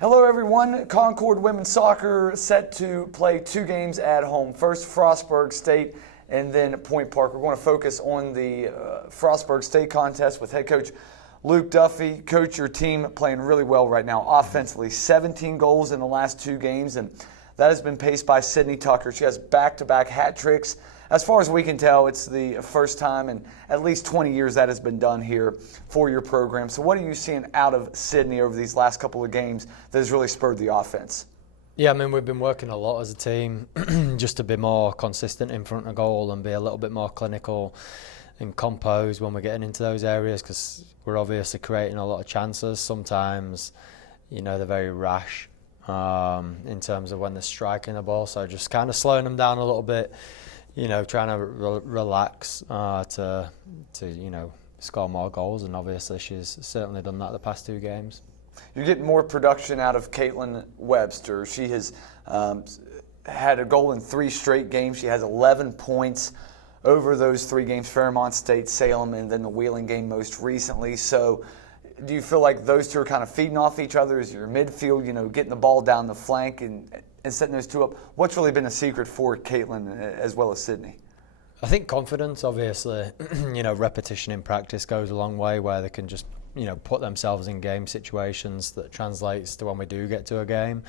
Hello everyone, Concord women's soccer set to play 2 games at home. First Frostburg State and then Point Park. We're going to focus on the Frostburg State contest with head coach Luke Duffy. Coach, your team playing really well right now offensively. 17 goals in the last 2 games, and that has been paced by Sydney Tucker. She has back-to-back hat tricks. As far as we can tell, it's the first time in at least 20 years that has been done here for your program. So what are you seeing out of Sydney over these last couple of games that has really spurred the offense? Yeah, I mean, we've been working a lot as a team just to be more consistent in front of goal and be a little bit more clinical and composed when we're getting into those areas, because we're obviously creating a lot of chances. Sometimes, they're very rash in terms of when they're striking the ball. So just kind of slowing them down a little bit, trying to relax to score more goals. And obviously she's certainly done that the past 2 games. You're getting more production out of Caitlin Webster. She has had a goal in 3 straight games. She has 11 points over those 3 games, Fairmont State, Salem, and then the Wheeling game most recently. So do you feel like those 2 are kind of feeding off each other as your midfield, getting the ball down the flank and setting those 2 up? What's really been a secret for Caitlin as well as Sydney? I think confidence, obviously. Repetition in practice goes a long way, where they can just put themselves in game situations that translates to when we do get to a game.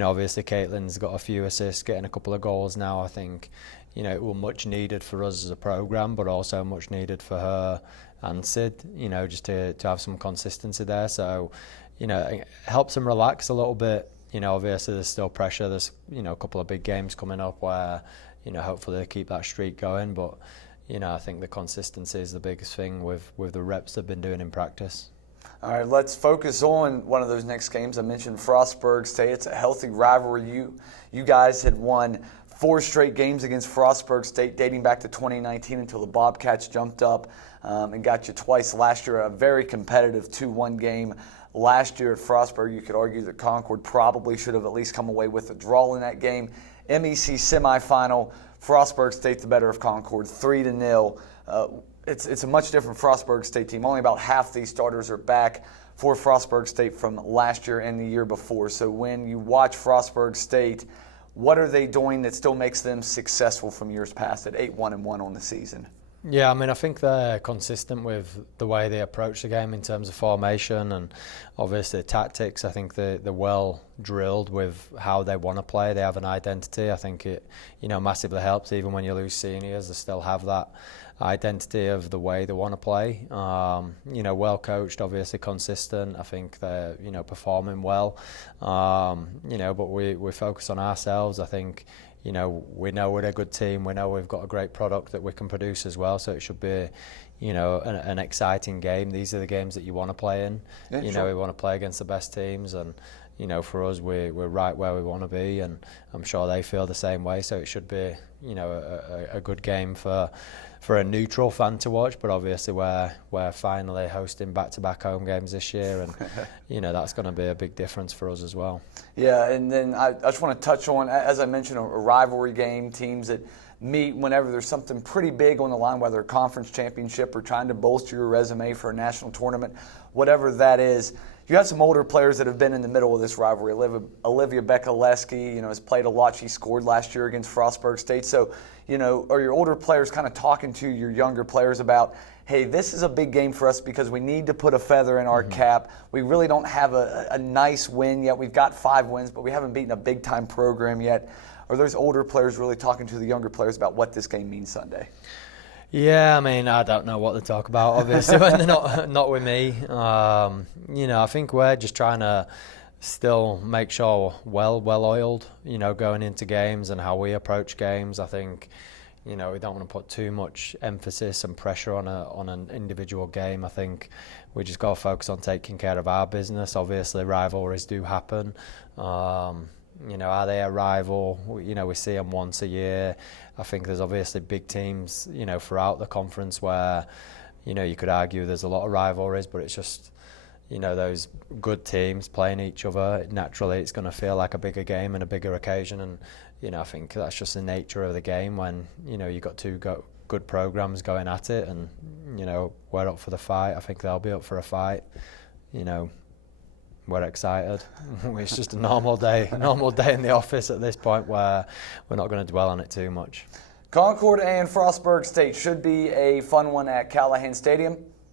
Obviously Caitlin's got a few assists, getting a couple of goals now. I think it was much needed for us as a program, but also much needed for her and Sid, just to have some consistency there. So it helps them relax a little bit. Obviously there's still pressure. There's a couple of big games coming up where hopefully they keep that streak going, but I think the consistency is the biggest thing with the reps they've been doing in practice. All right, let's focus on one of those next games. I mentioned Frostburg State. It's a healthy rivalry. You guys had won 4 straight games against Frostburg State dating back to 2019 until the Bobcats jumped up and got you twice last year. A very competitive 2-1 game last year at Frostburg. You could argue that Concord probably should have at least come away with a draw in that game. MEC semifinal, Frostburg State the better of Concord, 3-0. It's a much different Frostburg State team. Only about half these starters are back for Frostburg State from last year and the year before. So when you watch Frostburg State, what are they doing that still makes them successful from years past at 8-1-1 on the season? Yeah, I mean, I think they're consistent with the way they approach the game in terms of formation and obviously tactics. I think they're well drilled with how they want to play. They have an identity. I think it, massively helps. Even when you lose seniors, they still have that identity of the way they want to play. Well coached, obviously consistent. I think they're, performing well. But we focus on ourselves. I think, we know we're a good team. We know we've got a great product that we can produce as well. So it should be, an exciting game. These are the games that you want to play in. Yeah, sure. We want to play against the best teams, and for us, we're right where we want to be, and I'm sure they feel the same way. So it should be, a good game for a neutral fan to watch. But obviously, we're finally hosting back-to-back home games this year, and that's going to be a big difference for us as well. Yeah, and then I just want to touch on, as I mentioned, a rivalry game, teams that meet whenever there's something pretty big on the line, whether a conference championship or trying to bolster your resume for a national tournament, whatever that is. You got some older players that have been in the middle of this rivalry. Olivia Becka-Leski, has played a lot. She scored last year against Frostburg State. So, are your older players kind of talking to your younger players about, hey, this is a big game for us because we need to put a feather in our cap. We really don't have a nice win yet. We've got 5 wins, but we haven't beaten a big-time program yet. Are those older players really talking to the younger players about what this game means Sunday? Yeah, I mean, I don't know what to talk about, obviously, when they're not with me. I think we're just trying to still make sure well-oiled, going into games and how we approach games. I think, we don't want to put too much emphasis and pressure on an individual game. I think we just got to focus on taking care of our business. Obviously, rivalries do happen. Are they a rival? We see them once a year. I think there's obviously big teams, throughout the conference where, you could argue there's a lot of rivalries, but it's just, those good teams playing each other. Naturally, it's going to feel like a bigger game and a bigger occasion. And, I think that's just the nature of the game when, you've got 2 good programs going at it, and, we're up for the fight. I think they'll be up for a fight. we're excited. It's just a normal day in the office at this point where we're not going to dwell on it too much. Concord and Frostburg State should be a fun one at Callahan Stadium.